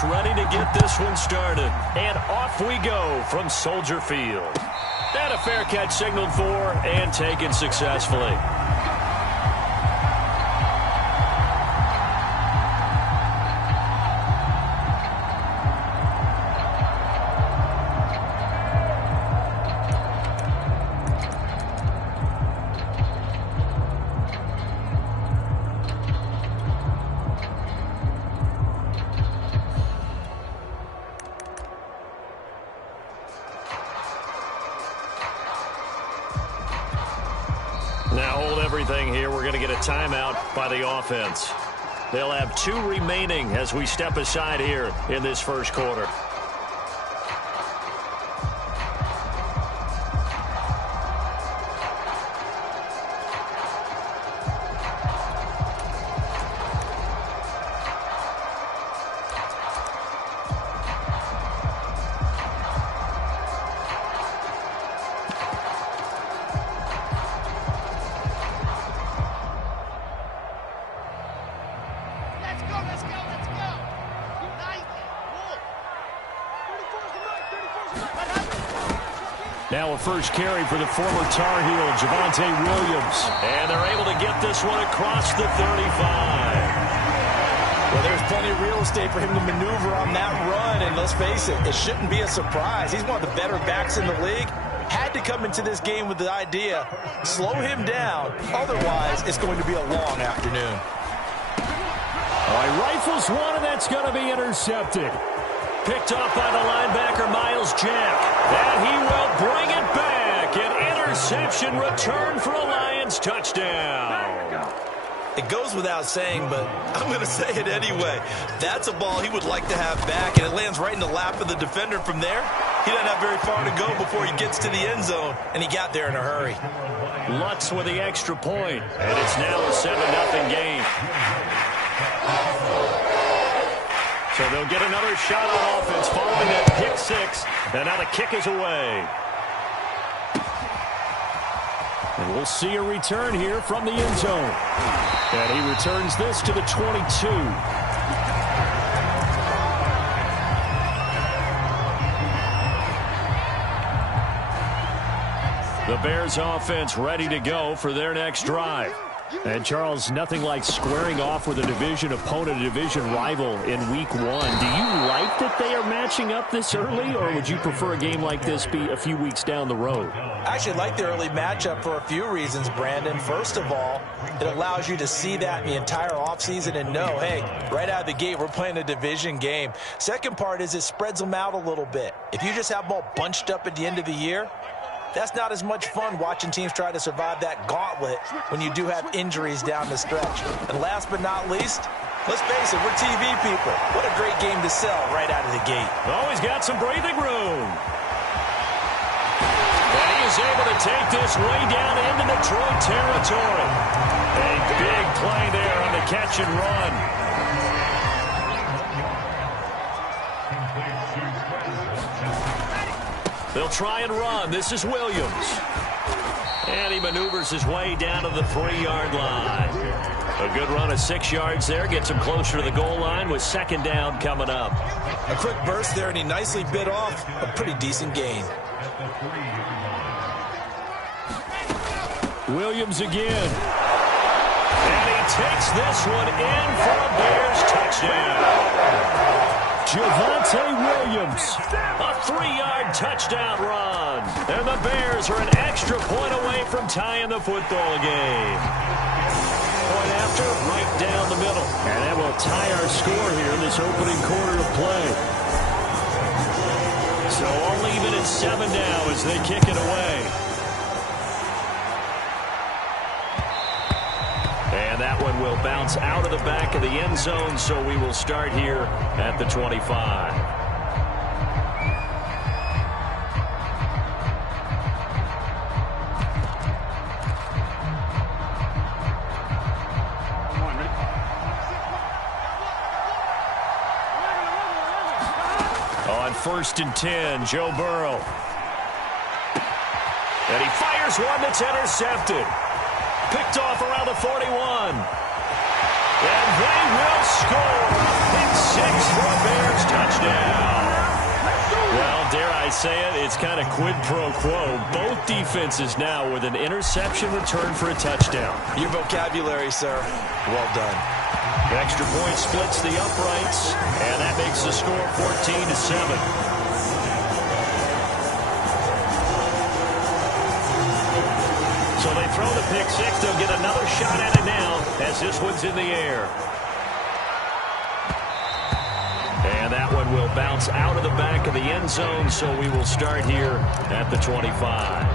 offense ready to get this one started. And off we go from Soldier Field. And a fair catch signaled for and taken successfully. Now hold everything here. We're going to get a timeout by the offense. They'll have 2 remaining as we step aside here in this first quarter. Now a first carry for the former Tar Heel, Javonte Williams. And they're able to get this one across the 35. Well, there's plenty of real estate for him to maneuver on that run. And let's face it, it shouldn't be a surprise. He's one of the better backs in the league. Had to come into this game with the idea, slow him down. Otherwise, it's going to be a long afternoon. Oh, he rifles one, and that's going to be intercepted. Picked off by the linebacker, Miles Jack. And he will bring it back. An interception return for a Lions touchdown. It goes without saying, but I'm going to say it anyway. That's a ball he would like to have back, and it lands right in the lap of the defender from there. He doesn't have very far to go before he gets to the end zone, and he got there in a hurry. Lutz with the extra point, and it's now a 7-0 game. So they'll get another shot on offense following that pick 6. And now the kick is away. And we'll see a return here from the end zone. And he returns this to the 22. The Bears offense ready to go for their next drive. And, Charles, nothing like squaring off with a division opponent, a division rival in Week 1. Do you like that they are matching up this early, or would you prefer a game like this be a few weeks down the road? I actually like the early matchup for a few reasons, Brandon. First of all, it allows you to see that in the entire offseason and know, hey, right out of the gate, we're playing a division game. Second part is it spreads them out a little bit. If you just have them all bunched up at the end of the year, that's not as much fun watching teams try to survive that gauntlet when you do have injuries down the stretch. And last but not least, let's face it, we're TV people. What a great game to sell right out of the gate. Oh, he's got some breathing room. And he is able to take this way down into Detroit territory. A big play there on the catch and run. They'll try and run. This is Williams. And he maneuvers his way down to the 3-yard line. A good run of 6 yards there. Gets him closer to the goal line with second down coming up. A quick burst there, and he nicely bit off a pretty decent gain. Williams again. And he takes this one in for a Bears touchdown. Javonte Williams, a 3-yard touchdown run. And the Bears are an extra point away from tying the football game. Point after, right down the middle. And that will tie our score here in this opening quarter of play. So I'll leave it at 7 now as they kick it away. And that one will bounce out of the back of the end zone, so we will start here at the 25. On 1st and 10, Joe Burrow. And he fires one that's intercepted. Picked off around the 41. And they will score. Pick 6 for a Bears touchdown. say it, it's kind of quid pro quo. Both defenses now with an interception return for a touchdown. Your vocabulary, sir. Well done. The extra point splits the uprights, and that makes the score 14-7. So they throw the pick six. They'll get another shot at it now as this one's in the air. And that one will bounce out of the back of the end zone, so we will start here at the 25.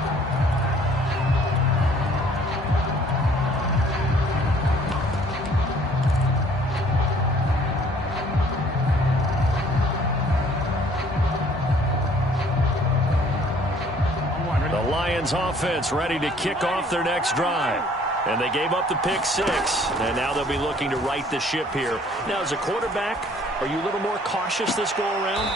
Offense ready to kick off their next drive. And they gave up the pick six. And now they'll be looking to right the ship here. Now, as a quarterback, are you a little more cautious this go-around?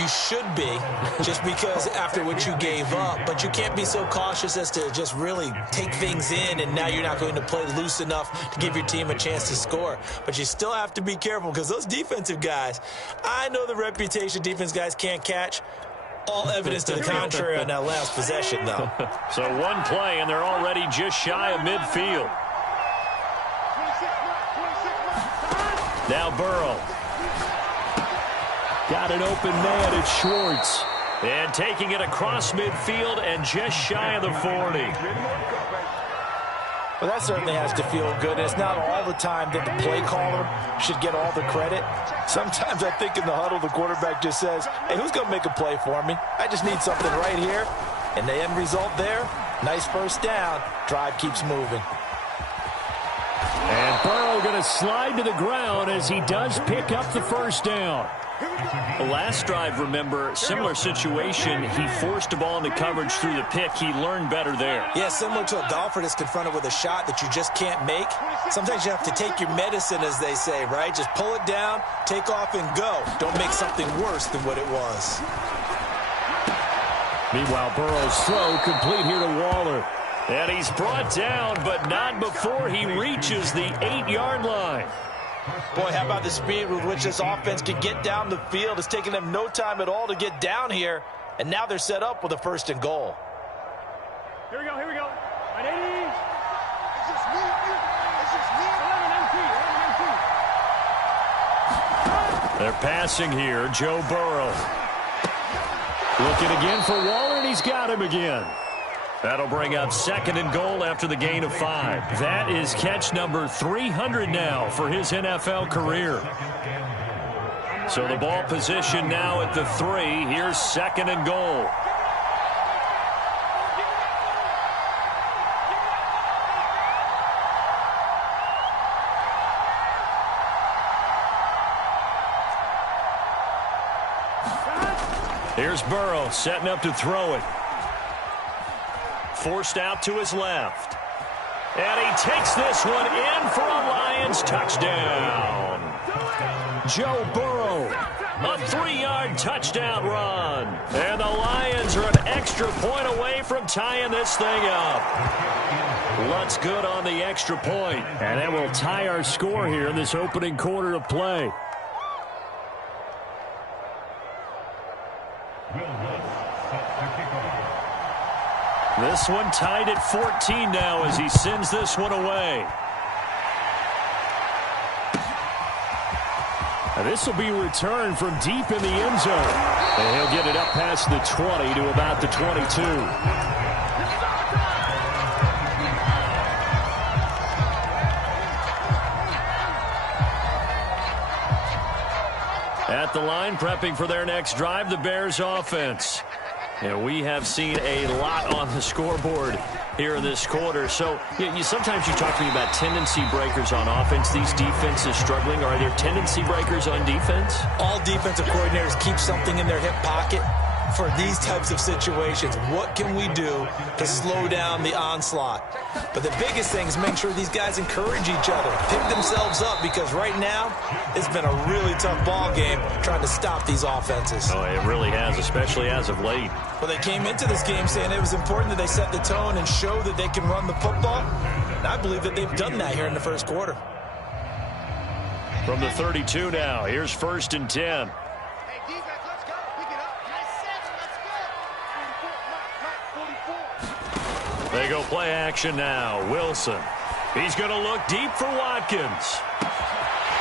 You should be, just because after what you gave up. But you can't be so cautious as to just really take things in, and now you're not going to play loose enough to give your team a chance to score. But you still have to be careful because those defensive guys, I know the reputation defense guys can't catch. All evidence to the contrary on that last possession, though. So one play, and they're already just shy of midfield. Now Burrow. Got an open man. It's Schwartz. And taking it across midfield and just shy of the 40. Well, that certainly has to feel good. It's not all the time that the play caller should get all the credit. Sometimes I think in the huddle, the quarterback just says, hey, who's going to make a play for me? I just need something right here. And the end result there, nice first down. Drive keeps moving. And Burrow going to slide to the ground as he does pick up the first down. The last drive, remember, similar situation. He forced a ball into coverage through the pick. He learned better there. Yeah, similar to a golfer that's confronted with a shot that you just can't make. Sometimes you have to take your medicine, as they say, right? Just pull it down, take off, and go. Don't make something worse than what it was. Meanwhile, Burrow's throw complete here to Waller. And he's brought down, but not before he reaches the 8-yard line. Boy, how about the speed with which this offense can get down the field? It's taken them no time at all to get down here, and now they're set up with a 1st and goal. Here we go, here we go. 180. They're passing here. Joe Burrow. Looking again for Waller, and he's got him again. That'll bring up 2nd and goal after the gain of 5. That is catch number 300 now for his NFL career. So the ball position now at the 3. Here's 2nd and goal. Here's Burrow setting up to throw it. Forced out to his left. And he takes this one in for a Lions touchdown. Joe Burrow, a 3-yard touchdown run. And the Lions are an extra point away from tying this thing up. Lutz good on the extra point. And that will tie our score here in this opening quarter of play. This one tied at 14 now as he sends this one away. And this will be returned from deep in the end zone. And he'll get it up past the 20 to about the 22. At the line, prepping for their next drive, the Bears offense. And we have seen a lot on the scoreboard here in this quarter. So sometimes you talk to me about tendency breakers on offense. These defenses struggling. Are there tendency breakers on defense? All defensive coordinators keep something in their hip pocket for these types of situations. What can we do to slow down the onslaught? But the biggest thing is make sure these guys encourage each other, pick themselves up, because right now it's been a really tough ball game trying to stop these offenses. Oh, it really has, especially as of late. Well, they came into this game saying it was important that they set the tone and show that they can run the football. And I believe that they've done that here in the first quarter. From the 32 now, here's 1st and 10. They go play action now. Wilson. He's going to look deep for Watkins.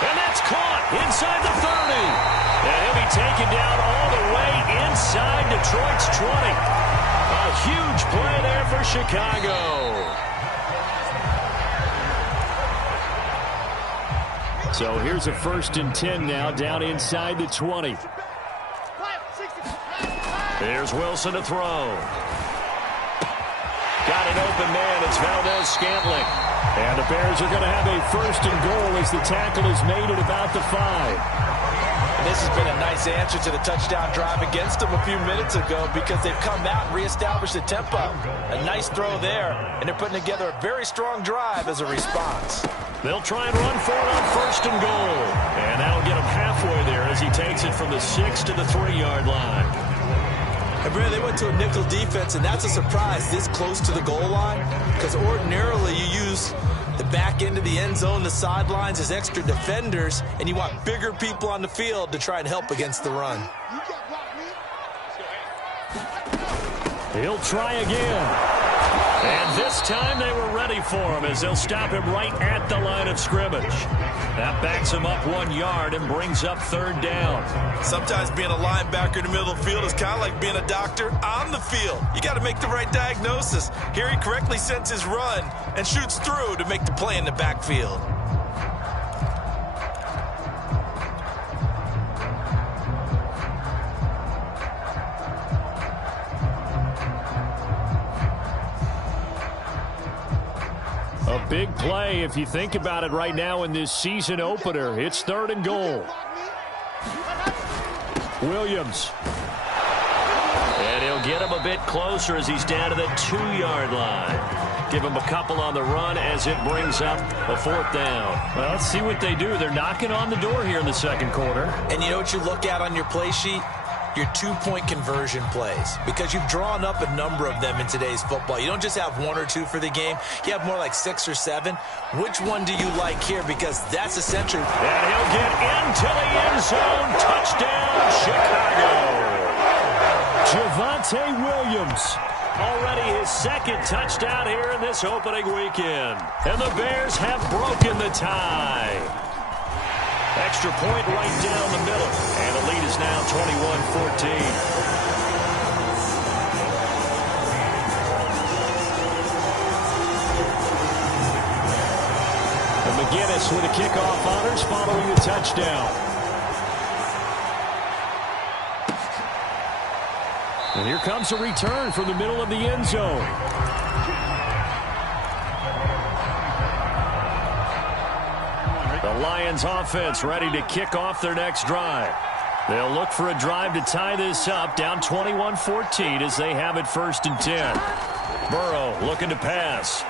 And that's caught inside the 30. And he'll be taken down all the way inside Detroit's 20. A huge play there for Chicago. So here's a 1st and 10 now down inside the 20. Here's Wilson to throw. Got an open man. It's Valdez-Scantling. And the Bears are going to have a 1st and goal as the tackle is made at about the 5. And this has been a nice answer to the touchdown drive against them a few minutes ago because they've come out and reestablished the tempo. A nice throw there, and they're putting together a very strong drive as a response. They'll try and run for it on 1st and goal. And that'll get him halfway there as he takes it from the 6 to the 3-yard line. And Brad, they went to a nickel defense, and that's a surprise this close to the goal line because ordinarily you use the back end of the end zone, the sidelines as extra defenders, and you want bigger people on the field to try and help against the run. He'll try again. And this time they were ready for him as they'll stop him right at the line of scrimmage. That backs him up 1 yard and brings up 3rd down. Sometimes being a linebacker in the middle of the field is kind of like being a doctor on the field. You got to make the right diagnosis. Here he correctly sends his run and shoots through to make the play in the backfield. A big play if you think about it right now in this season opener. It's 3rd and goal. Williams. And he'll get him a bit closer as he's down to the 2-yard line. Give him a couple on the run as it brings up a 4th down. Well, let's see what they do. They're knocking on the door here in the 2nd quarter. And you know what you look at on your play sheet? Your 2-point conversion plays, because you've drawn up a number of them in today's football. You don't just have 1 or 2 for the game. You have more like 6 or 7. Which one do you like here? Because that's essentially. And he'll get into the end zone. Touchdown, Chicago. Javonte Williams. Already his 2nd touchdown here in this opening weekend. And the Bears have broken the tie. Extra point right down the middle. And the lead is now 21-14. And McGinnis with a kickoff honors following the touchdown. And here comes a return from the middle of the end zone. The Lions offense ready to kick off their next drive. They'll look for a drive to tie this up, down 21-14 as they have it 1st and 10. Burrow looking to pass.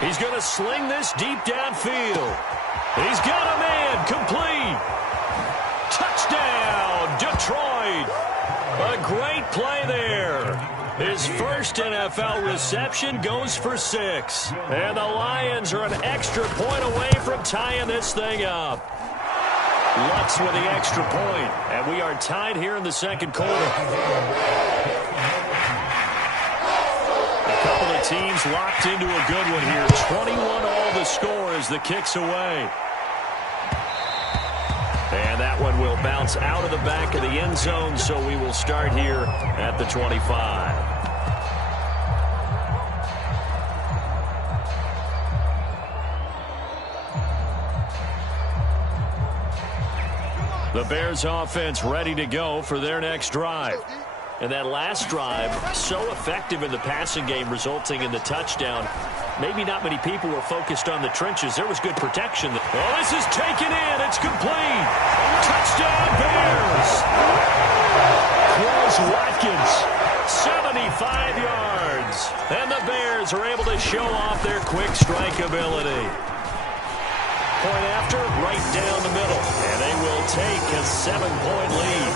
He's going to sling this deep downfield. He's got a man, complete. Touchdown, Detroit. A great play there. His first NFL reception goes for 6. And the Lions are an extra point away from tying this thing up. Lutz with the extra point. And we are tied here in the 2nd quarter. A couple of teams locked into a good one here. 21-all the score as the kick's away. And that one will bounce out of the back of the end zone, so we will start here at the 25. The Bears offense ready to go for their next drive. And that last drive, so effective in the passing game, resulting in the touchdown. Maybe not many people were focused on the trenches. There was good protection. Oh, this is taken in. It's complete. Touchdown, Bears. Quez Watkins, 75 yards. And the Bears are able to show off their quick strike ability. Point after, right down the middle. And they will take a 7-point lead.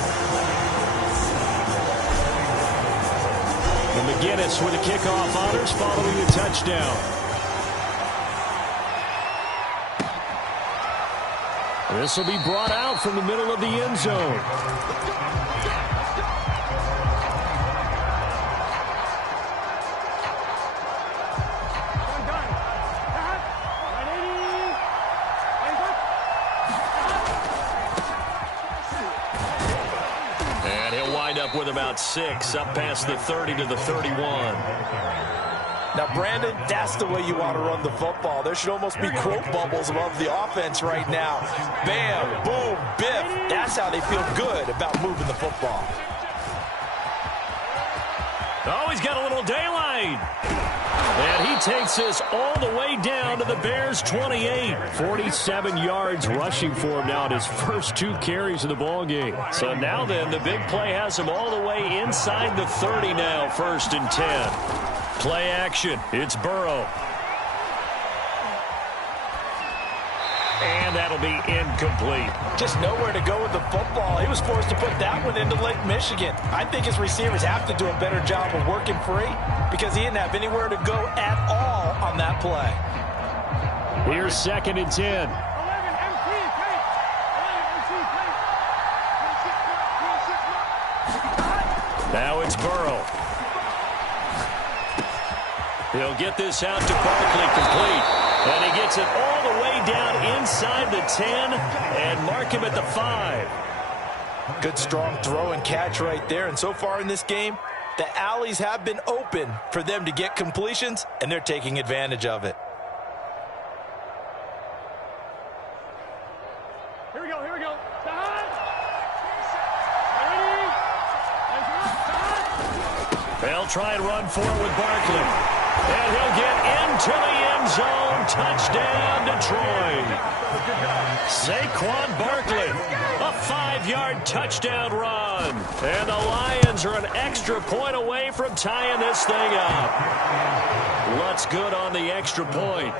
And McGinnis with a kickoff honors following the touchdown. This will be brought out from the middle of the end zone. And he'll wind up with about 6, up past the 30 to the 31. Now, Brandon, that's the way you want to run the football. There should almost be quote bubbles above the offense right now. Bam, boom, biff. That's how they feel good about moving the football. Oh, he's got a little daylight. And he takes this all the way down to the Bears' 28. 47 yards rushing for him now in his first 2 carries of the ballgame. So now then, the big play has him all the way inside the 30 now, 1st and 10. Play action. It's Burrow. And that'll be incomplete. Just nowhere to go with the football. He was forced to put that one into Lake Michigan. I think his receivers have to do a better job of working free because he didn't have anywhere to go at all on that play. Here's 2nd and 10. Now it's Burrow. He'll get this out to Barkley, complete. And he gets it all the way down inside the 10 and mark him at the 5. Good, strong throw and catch right there. And so far in this game, the alleys have been open for them to get completions, and they're taking advantage of it. Here we go. They'll try and run for it with Barkley. And he'll get into the end zone. Touchdown, Detroit. Saquon Barkley, a 5-yard touchdown run. And the Lions are an extra point away from tying this thing up. Lutz good on the extra point.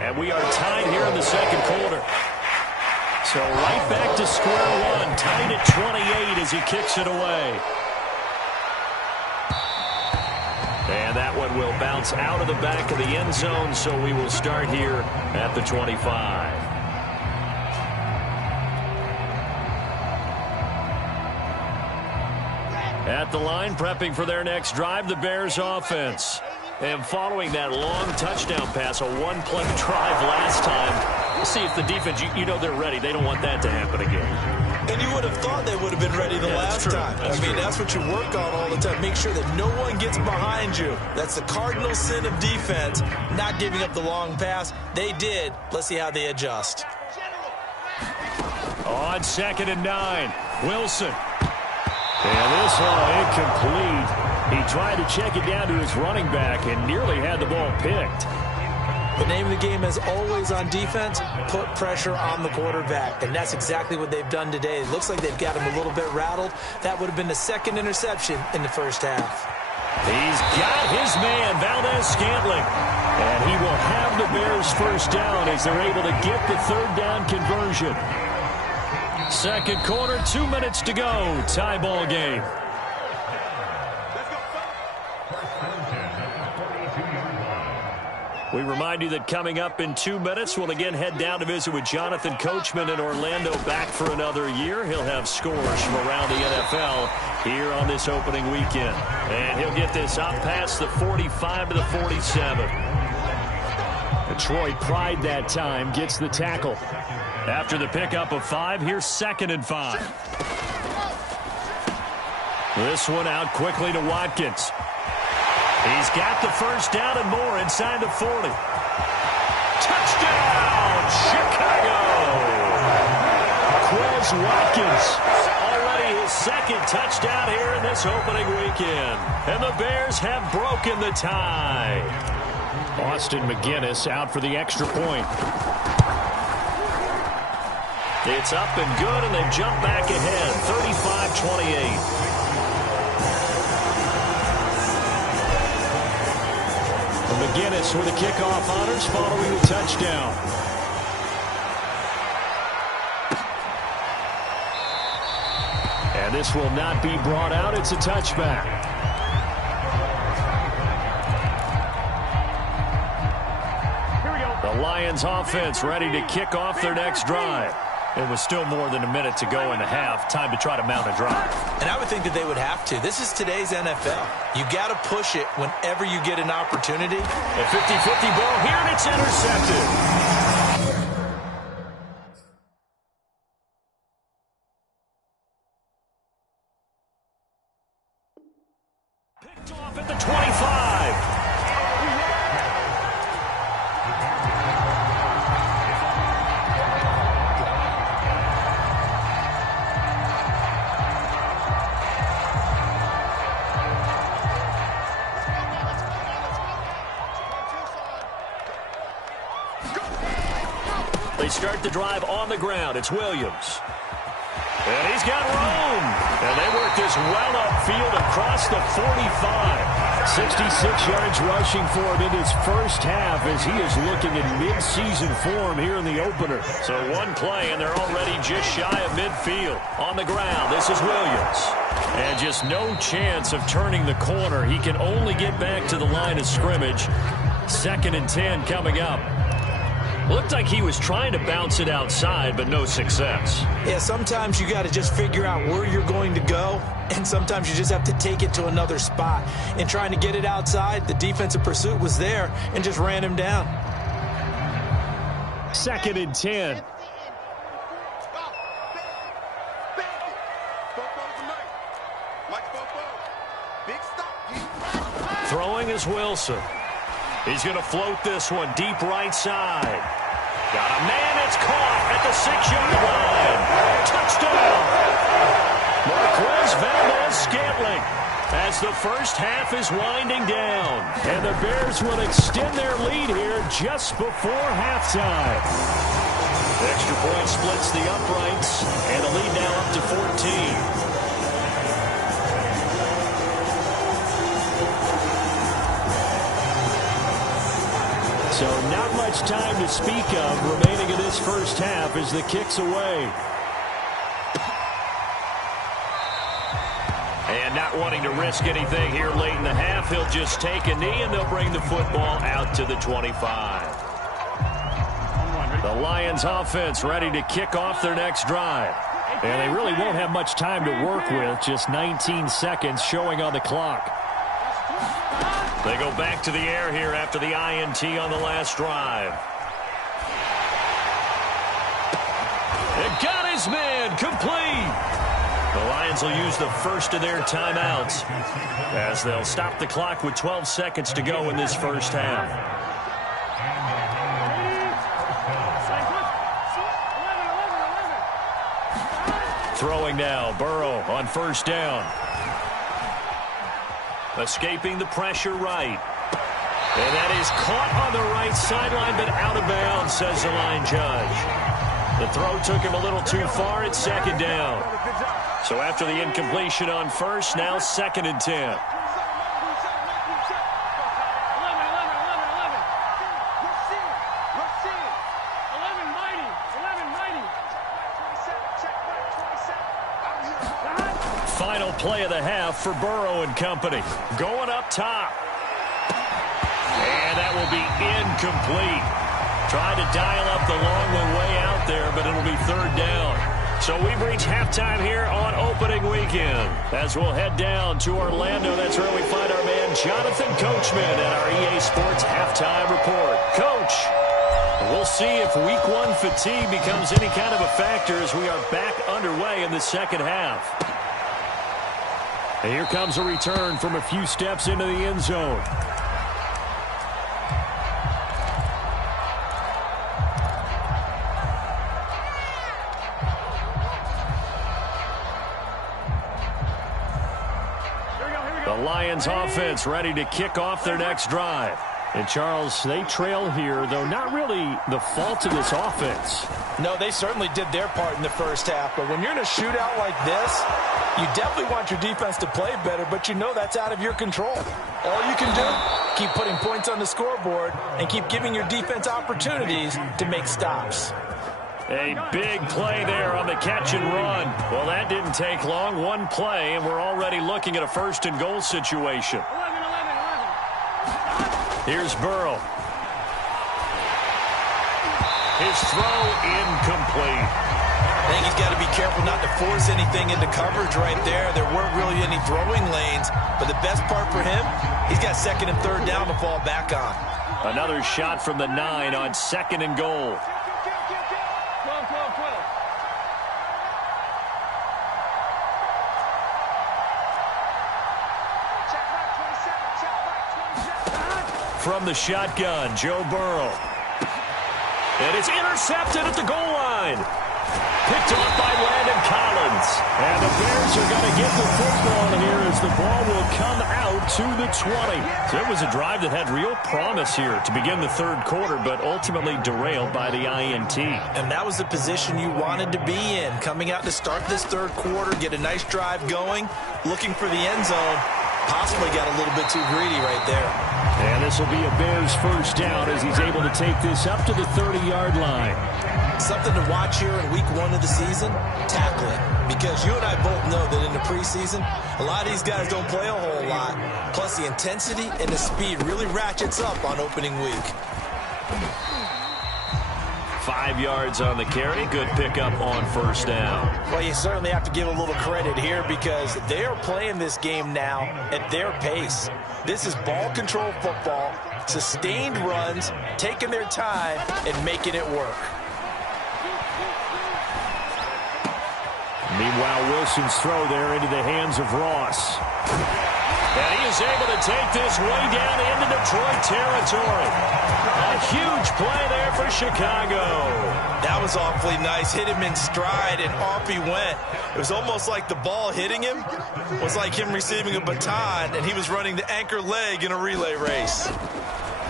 And we are tied here in the 2nd quarter. So right back to square one, tied at 28 as he kicks it away. And that one will bounce out of the back of the end zone, so we will start here at the 25. At the line, prepping for their next drive, the Bears offense. And following that long touchdown pass, a 1-play drive last time, see if the defense, you know they're ready. They don't want that to happen again. And you would have thought they would have been ready the last time. That's what you work on all the time. Make sure that no one gets behind you. That's the cardinal sin of defense, not giving up the long pass. They did. Let's see how they adjust. On 2nd and 9, Wilson. And this one incomplete. He tried to check it down to his running back and nearly had the ball picked. The name of the game, as always on defense, put pressure on the quarterback. And that's exactly what they've done today. It looks like they've got him a little bit rattled. That would have been the 2nd interception in the 1st half. He's got his man, Valdez-Scantling. And he will have the Bears' 1st down as they're able to get the 3rd down conversion. 2nd quarter, 2 minutes to go. Tie ball game. We remind you that coming up in 2 minutes, we'll again head down to visit with Jonathan Coachman in Orlando, back for another year. He'll have scores from around the NFL here on this opening weekend. And he'll get this up past the 45 to the 47. Detroit Pride that time gets the tackle. After the pickup of 5, here's 2nd and 5. This one out quickly to Watkins. He's got the 1st down and more inside the 40. Touchdown, Chicago! Quez Watkins, already his 2nd touchdown here in this opening weekend. And the Bears have broken the tie. Austin McGinnis out for the extra point. It's up and good, and they jump back ahead, 35-28. McGinnis with the kickoff honors following the touchdown. And this will not be brought out. It's a touchback. Here we go. The Lions offense ready to kick off their next drive. It was still more than a minute to go in the half. Time to try to mount a drive. And I would think that they would have to. This is today's NFL. You got to push it whenever you get an opportunity. A 50-50 ball here, and it's intercepted. start the drive on the ground. It's Williams. And he's got room. And they work this well upfield across the 45. 66 yards rushing for him in his first half as he is looking in mid-season form here in the opener. So one play, and they're already just shy of midfield. On the ground, this is Williams. And just no chance of turning the corner. He can only get back to the line of scrimmage. 2nd and 10 coming up. Looked like he was trying to bounce it outside, but no success. Yeah, sometimes you got to just figure out where you're going to go, and sometimes you just have to take it to another spot. In trying to get it outside, the defensive pursuit was there and just ran him down. 2nd and 10. Throwing is Wilson. He's going to float this one deep right side. Got a man that's caught at the 6-yard line. Touchdown. Marquez Valdez-Scantling as the first half is winding down. And the Bears will extend their lead here just before halftime. Extra point splits the uprights, and the lead now up to 14. So not much time to speak of remaining in this first half as the kick's away. And not wanting to risk anything here late in the half, he'll just take a knee and they'll bring the football out to the 25. The Lions offense ready to kick off their next drive. And they really won't have much time to work with, just 19 seconds showing on the clock. They go back to the air here after the INT on the last drive. It got his man complete. The Lions will use the first of their timeouts as they'll stop the clock with 12 seconds to go in this first half. Throwing now, Burrow on first down. Escaping the pressure right. And that is caught on the right sideline, but out of bounds, says the line judge. The throw took him a little too far at 2nd down. So after the incompletion on first, now 2nd and 10. Final play of the half for Burrow and company. Going up top. And that will be incomplete. Tried to dial up the long one way out there, but it'll be 3rd down. So we've reached halftime here on opening weekend. As we'll head down to Orlando, that's where we find our man Jonathan Coachman at our EA Sports Halftime Report. Coach, we'll see if Week 1 fatigue becomes any kind of a factor as we are back underway in the second half. And here comes a return from a few steps into the end zone. The Lions offense ready to kick off their next drive. And Charles, they trail here, though not really the fault of this offense. No, they certainly did their part in the first half. But when you're in a shootout like this, you definitely want your defense to play better, but you know that's out of your control. All you can do, keep putting points on the scoreboard and keep giving your defense opportunities to make stops. A big play there on the catch and run. Well, that didn't take long. One play, and we're already looking at a 1st and goal situation. Here's Burrow. His throw incomplete. I think he's got to be careful not to force anything into coverage right there. There weren't really any throwing lanes, but the best part for him, he's got 2nd and 3rd down to fall back on. Another shot from the 9 on 2nd and goal. From the shotgun, Joe Burrow. And it's intercepted at the goal line. Picked off by Landon Collins. And the Bears are going to get the football here as the ball will come out to the 20. So it was a drive that had real promise here to begin the third quarter, but ultimately derailed by the INT. And that was the position you wanted to be in. Coming out to start this third quarter, get a nice drive going, looking for the end zone. Possibly got a little bit too greedy right there. And this will be a Bears first down as he's able to take this up to the 30-yard line. Something to watch here in week 1 of the season, tackling. Because you and I both know that in the preseason, a lot of these guys don't play a whole lot. Plus the intensity and the speed really ratchets up on opening week. 5 yards on the carry. Good pickup on first down. Well, you certainly have to give a little credit here because they are playing this game now at their pace. This is ball control football, sustained runs, taking their time, and making it work. Meanwhile, Wilson's throw there into the hands of Ross. And he is able to take this way down into Detroit territory. A huge play there for Chicago. That was awfully nice. Hit him in stride, and off he went. It was almost like the ball hitting him was like him receiving a baton, and he was running the anchor leg in a relay race.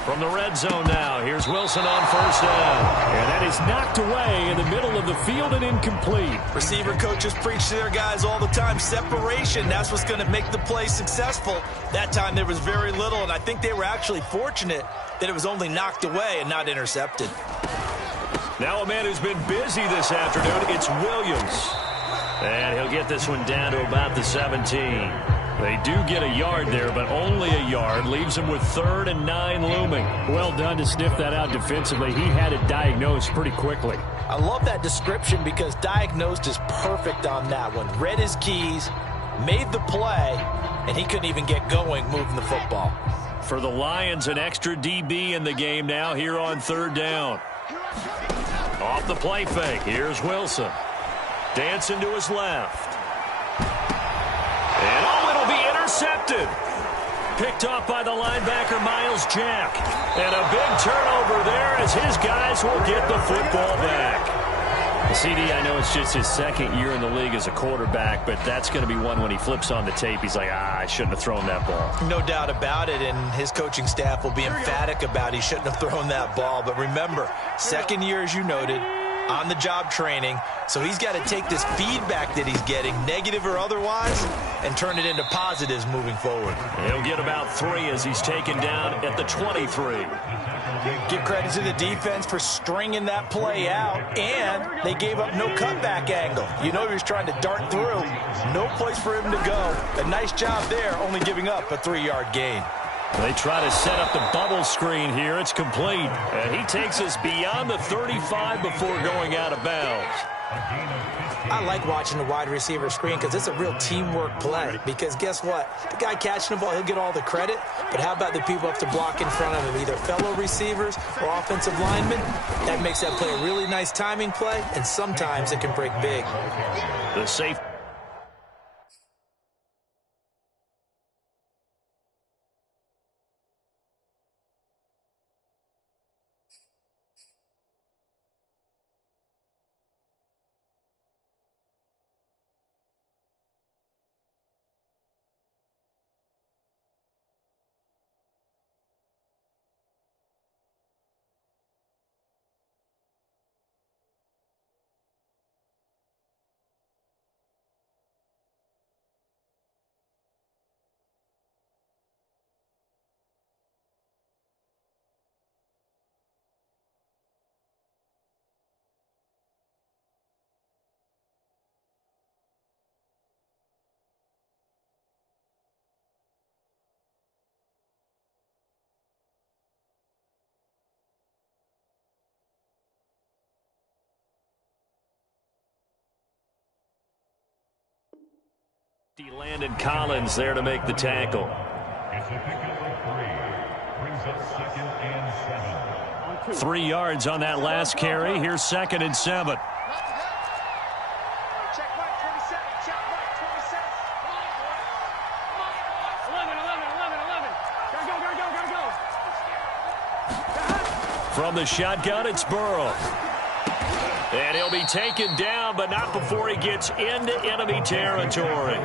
From the red zone now, here's Wilson on first down. And that is knocked away in the middle of the field and incomplete. Receiver coaches preach to their guys all the time. Separation, that's what's going to make the play successful. That time there was very little, and I think they were actually fortunate that it was only knocked away and not intercepted. Now a man who's been busy this afternoon, it's Williams. And he'll get this one down to about the 17. They do get a yard there, but only a yard. Leaves him with 3rd and 9 looming. Well done to sniff that out defensively. He had it diagnosed pretty quickly. I love that description because diagnosed is perfect on that one. Read his keys, made the play, and he couldn't even get going moving the football. For the Lions, an extra DB in the game now here on 3rd down. Off the play fake. Here's Wilson. Dancing to his left. And it'll be intercepted. Picked off by the linebacker, Miles Jack. And a big turnover there as his guys will get the football back. CD, I know it's just his 2nd year in the league as a quarterback, but that's going to be one when he flips on the tape. He's like, I shouldn't have thrown that ball. No doubt about it, and his coaching staff will be emphatic about he shouldn't have thrown that ball. But remember, 2nd year, as you noted, on-the-job training, so he's got to take this feedback that he's getting, negative or otherwise, and turn it into positives moving forward. He'll get about 3 as he's taken down at the 23. Give credit to the defense for stringing that play out, and they gave up no cutback angle. You know he was trying to dart through. No place for him to go. A nice job there, only giving up a 3-yard gain. They try to set up the bubble screen here. It's complete. And he takes us beyond the 35 before going out of bounds. I like watching the wide receiver screen because it's a real teamwork play. Because guess what? The guy catching the ball, he'll get all the credit. But how about the people up to block in front of him, either fellow receivers or offensive linemen? That makes that play a really nice timing play, and sometimes it can break big. The safe. Landon Collins there to make the tackle. 3 yards on that last carry. Here's 2nd and 7. From the shotgun, it's Burrow. And he'll be taken down, but not before he gets into enemy territory.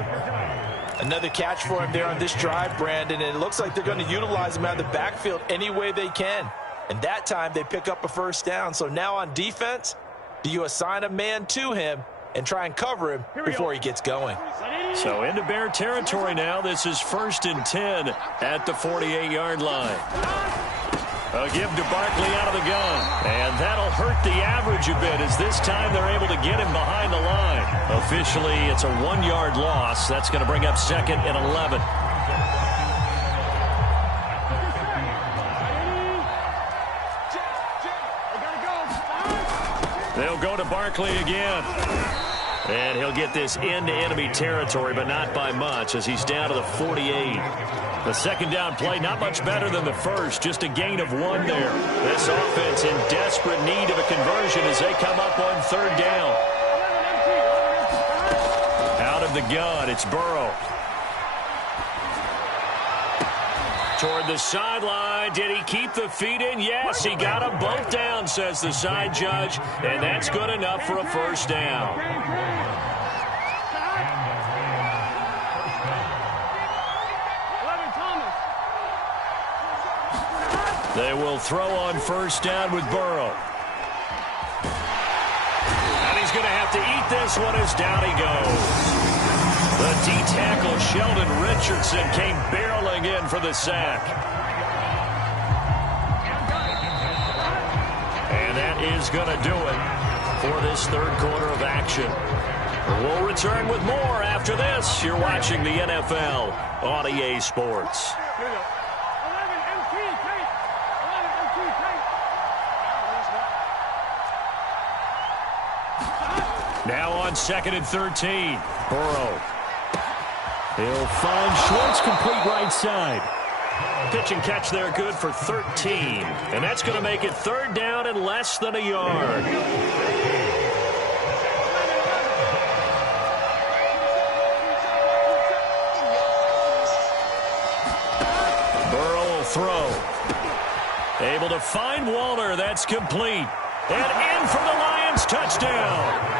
Another catch for him there on this drive, Brandon, and it looks like they're going to utilize him out of the backfield any way they can. And that time they pick up a first down. So now on defense, do you assign a man to him and try and cover him before he gets going? So into Bear territory now. This is 1st and 10 at the 48-yard line. A give to Barkley out of the gun. And that'll hurt the average a bit as this time they're able to get him behind the line. Officially, it's a 1-yard loss. That's going to bring up 2nd and 11. They'll go to Barkley again. And he'll get this into enemy territory, but not by much as he's down to the 48. The second down play, not much better than the first, just a gain of 1 there. This offense in desperate need of a conversion as they come up on 3rd down. Out of the gun, it's Burrow. Toward the sideline. Did he keep the feet in? Yes, he got them both down, says the side judge, and that's good enough for a first down. They will throw on first down with Burrow. And he's going to have to eat this one as down he goes. The D-tackle Sheldon Richardson came barreling in for the sack. And that is going to do it for this 3rd quarter of action. We'll return with more after this. You're watching the NFL on EA Sports. Now on 2nd and 13. Burrow. He'll find Schwartz complete right side. Pitch and catch there good for 13. And that's going to make it 3rd down and less than a yard. Burrow will throw. Able to find Waller. That's complete. And in for the Lions touchdown.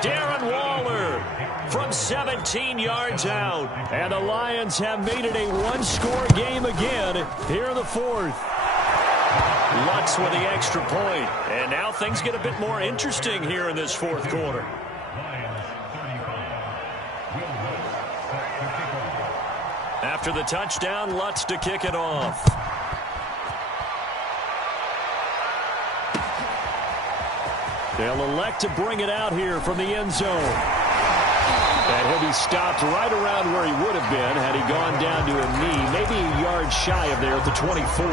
Darren Waller from 17 yards out. And the Lions have made it a 1-score game again here in the 4th. Lutz with the extra point. And now things get a bit more interesting here in this 4th quarter. After the touchdown, Lutz to kick it off. They'll elect to bring it out here from the end zone. And he'll be stopped right around where he would have been had he gone down to a knee, maybe a yard shy of there at the 24.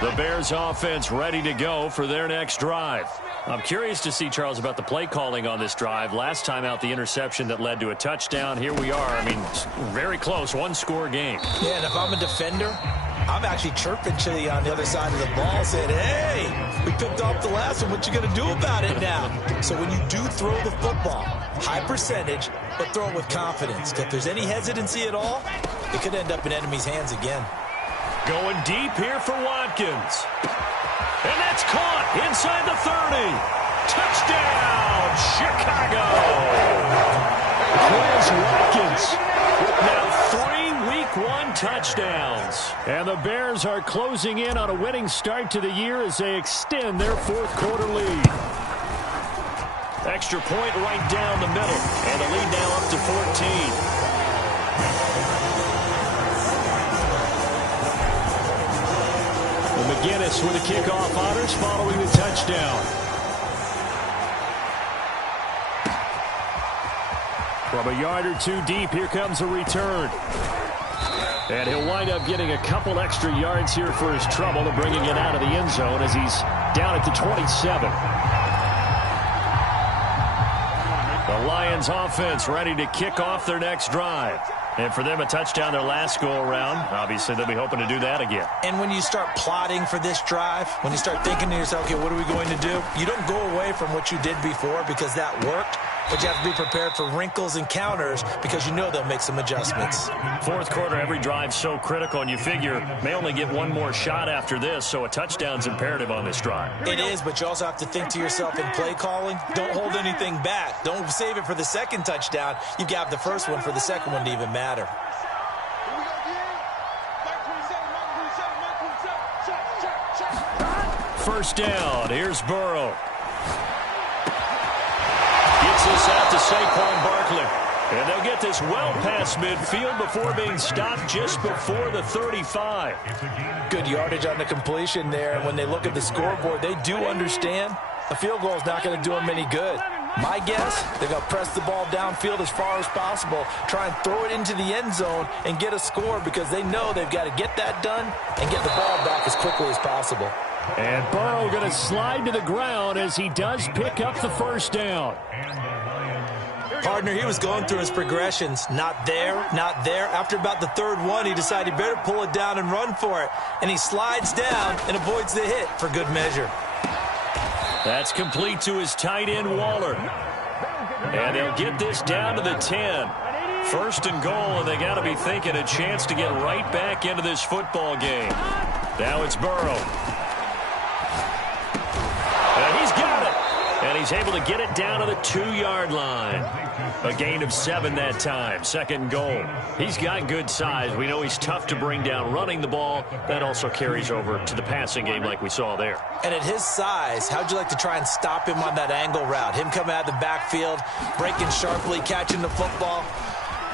The Bears offense ready to go for their next drive. I'm curious to see, Charles, about the play calling on this drive. Last time out, the interception that led to a touchdown. Here we are. I mean, very close, 1-score game. Yeah, and if I'm a defender, I'm actually chirping Chili on the other side of the ball, saying, hey, we picked off the last one. What you going to do about it now? So when you do throw the football, high percentage, but throw it with confidence. If there's any hesitancy at all, it could end up in enemy's hands again. Going deep here for Watkins. And that's caught inside the 30. Touchdown, Chicago. Chris Watkins with now 3 Week 1 touchdowns. And the Bears are closing in on a winning start to the year as they extend their 4th quarter lead. Extra point right down the middle. And the lead now up to 14. McGinnis with the kickoff honors following the touchdown. From a yard or 2 deep, here comes a return. And he'll wind up getting a couple extra yards here for his trouble and bringing it out of the end zone as he's down at the 27. The Lions offense ready to kick off their next drive. And for them, a touchdown their last go-around. Obviously, they'll be hoping to do that again. And when you start plotting for this drive, when you start thinking to yourself, okay, what are we going to do? You don't go away from what you did before because that worked, but you have to be prepared for wrinkles and counters because you know they'll make some adjustments. Fourth quarter, every drive's so critical, and you figure may only get one more shot after this, so a touchdown's imperative on this drive. It is, but you also have to think to yourself in play calling, don't hold anything back. Don't save it for the second touchdown. You got the first one for the second one to even matter. First down, here's Burrow. Gets this out to Saquon Barkley. And they'll get this well past midfield before being stopped just before the 35. Good yardage on the completion there. And when they look at the scoreboard, they do understand a field goal is not going to do them any good. My guess, they're going to press the ball downfield as far as possible, try and throw it into the end zone and get a score because they know they've got to get that done and get the ball back as quickly as possible. And Burrow going to slide to the ground as he does pick up the first down. Partner, he was going through his progressions. Not there, not there. After about the third one, he decided he better pull it down and run for it. And he slides down and avoids the hit for good measure. That's complete to his tight end, Waller. And they'll get this down to the 10. First and goal, and they got to be thinking a chance to get right back into this football game. Now it's Burrow. And he's got it. And he's able to get it down to the 2-yard line. A gain of 7 that time. Second goal. He's got good size. We know he's tough to bring down running the ball. That also carries over to the passing game like we saw there. And at his size, how'd you like to try and stop him on that angle route? Him coming out of the backfield, breaking sharply, catching the football.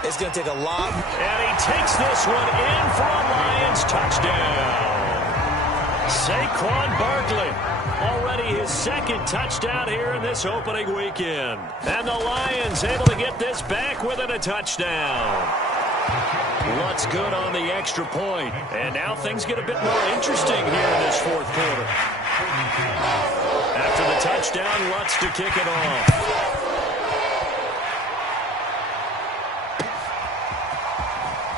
It's going to take a lot. And he takes this one in for a Lions touchdown. Saquon Barkley. Already his second touchdown here in this opening weekend. And the Lions able to get this back within a touchdown. Lutz good on the extra point. And now things get a bit more interesting here in this fourth quarter. After the touchdown, Lutz to kick it off.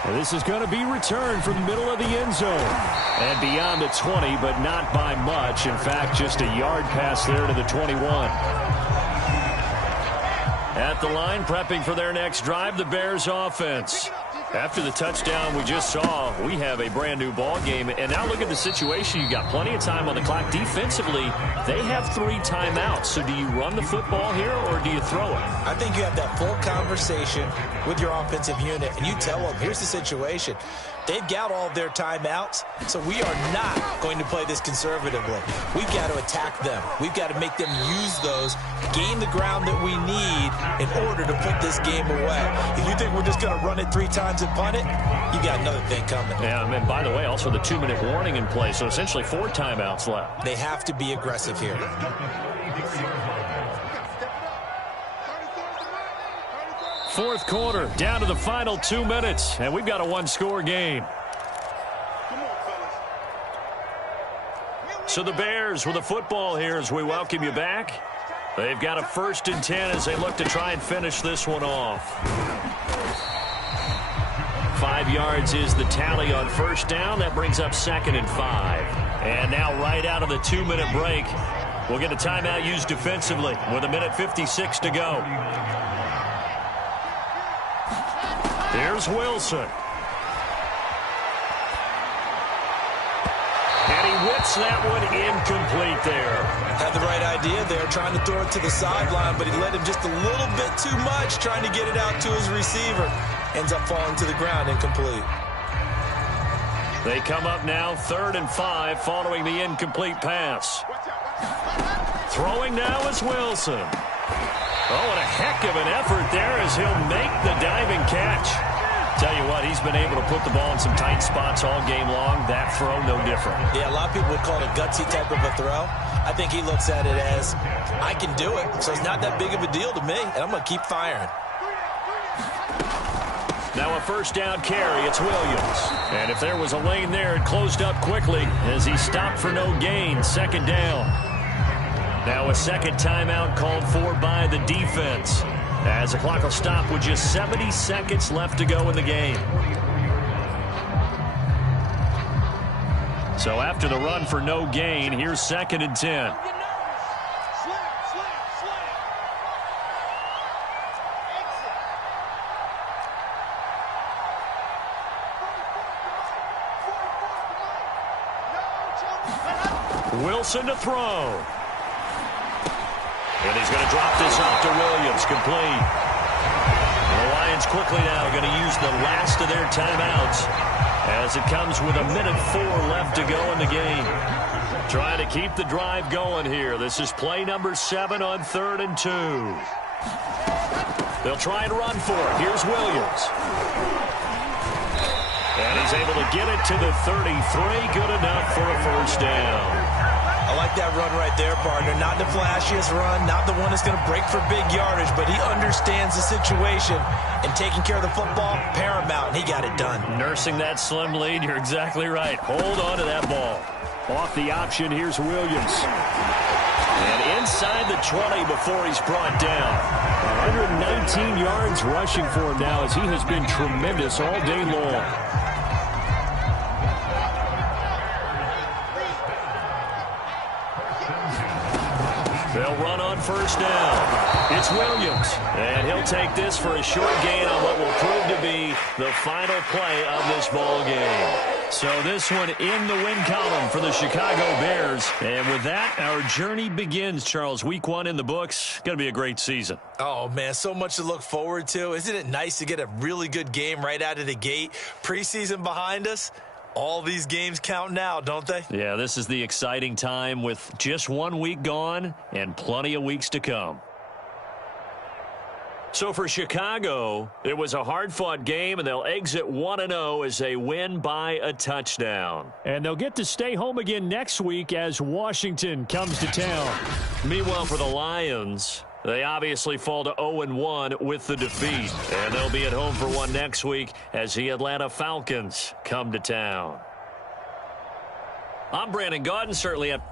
And this is going to be returned from the middle of the end zone. And beyond the 20, but not by much. In fact, just a yard pass there to the 21. At the line, prepping for their next drive, the Bears offense. After the touchdown we just saw, we have a brand-new ball game. And now look at the situation. You got plenty of time on the clock. Defensively, they have 3 timeouts. So do you run the football here or do you throw it? I think you have that full conversation with your offensive unit, and you tell them, here's the situation. They've got all of their timeouts, so we are not going to play this conservatively. We've got to attack them. We've got to make them use those, gain the ground that we need in order to put this game away. If you think we're just going to run it 3 times and punt it, you got another thing coming. Yeah, and by the way, also the 2-minute warning in play, so essentially 4 timeouts left. They have to be aggressive here. Fourth quarter, down to the final 2 minutes, and we've got a 1-score game. So the Bears with the football here as we welcome you back. They've got a 1st and 10 as they look to try and finish this one off. 5 yards is the tally on first down. That brings up 2nd and 5. And now right out of the 2-minute break, we'll get a timeout used defensively with 1:56 to go. There's Wilson. And he whips that one incomplete there. Had the right idea there, trying to throw it to the sideline, but he let him just a little bit too much, trying to get it out to his receiver. Ends up falling to the ground, incomplete. They come up now 3rd and 5 following the incomplete pass. Throwing now is Wilson. Oh, and a heck of an effort there as he'll make the diving catch. Tell you what, he's been able to put the ball in some tight spots all game long. That throw, no different. Yeah, a lot of people would call it a gutsy type of a throw. I think he looks at it as, I can do it, so it's not that big of a deal to me, and I'm going to keep firing. Now a 1st down carry, it's Williams. And if there was a lane there, it closed up quickly as he stopped for no gain. 2nd down. Now a 2nd timeout called for by the defense. As the clock will stop with just 70 seconds left to go in the game. So after the run for no gain, here's 2nd and 10. Wilson to throw. And he's going to drop this off to Williams, complete. The Lions quickly now going to use the last of their timeouts as it comes with 1:04 left to go in the game. Trying to keep the drive going here. This is play number 7 on 3rd and 2. They'll try and run for it. Here's Williams. And he's able to get it to the 33. Good enough for a first down. I like that run right there, partner. Not the flashiest run, not the one that's going to break for big yardage, but he understands the situation, and taking care of the football, paramount, and he got it done. Nursing that slim lead, you're exactly right. Hold on to that ball. Off the option, here's Williams. And inside the 20 before he's brought down. 119 yards rushing for him now as he has been tremendous all day long. They'll run on first down. It's Williams. And he'll take this for a short gain on what will prove to be the final play of this ball game. So this one in the win column for the Chicago Bears. And with that, our journey begins, Charles. Week 1 in the books. Going to be a great season. Oh, man, so much to look forward to. Isn't it nice to get a really good game right out of the gate? Preseason behind us. All these games count now, don't they? Yeah, this is the exciting time with just 1 week gone and plenty of weeks to come. So for Chicago, it was a hard-fought game, and they'll exit 1-0 as they win by a touchdown. And they'll get to stay home again next week as Washington comes to town. Meanwhile, for the Lions, they obviously fall to 0-1 with the defeat. And they'll be at home for one next week as the Atlanta Falcons come to town. I'm Brandon Gaudin, certainly at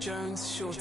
Jones Shorty.